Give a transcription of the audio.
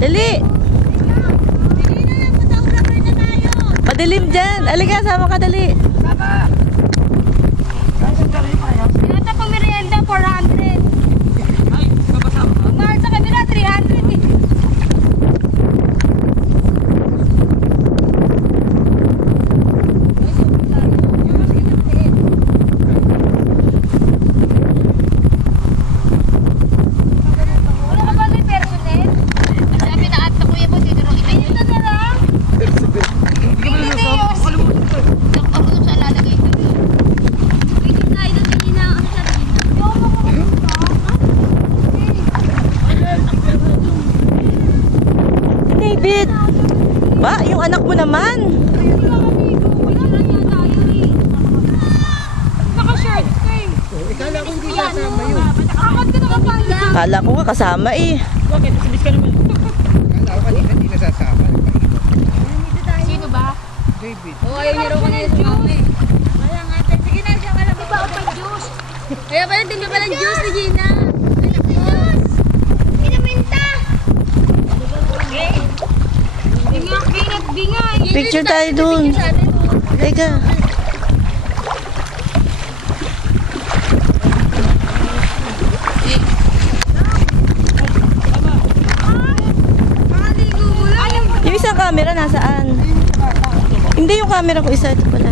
Dali! Madilim dyan. Alika, sama ka, dali. Pinata pa merienda, 400. Ay, babasa mo. Mahal sa kabila, 300 eh. Wala ka ba may personnel? Sabi na at kuya mo dito rin. Ayun na na lang. Hindi ka ba nasasabi? Kalimutan ko. Ako sa lalagay ko. Wait na, ito din na. Ano sabi niya? David! Ba, yung anak mo naman. Naka-shirt ka eh. Ikala ko hindi kasama yun. Akad ka nakapanda. Kala ko nga kasama eh. Bakit? Sabis ka naman. Akala ko kanina hindi nasasama. Sino ba? David. Oo, ayaw niya raw kanina sa mama eh. Kaya nga, sige na siya. Kaya ba ako pang juice? Kaya pala, tingnan pala ng juice ni Gina. Juice! Pinaminta! Binga, bingat, binga. Picture tayo dun. Teka. Yung isang camera nasaan? Hindi yung camera ko isa. Ito pala.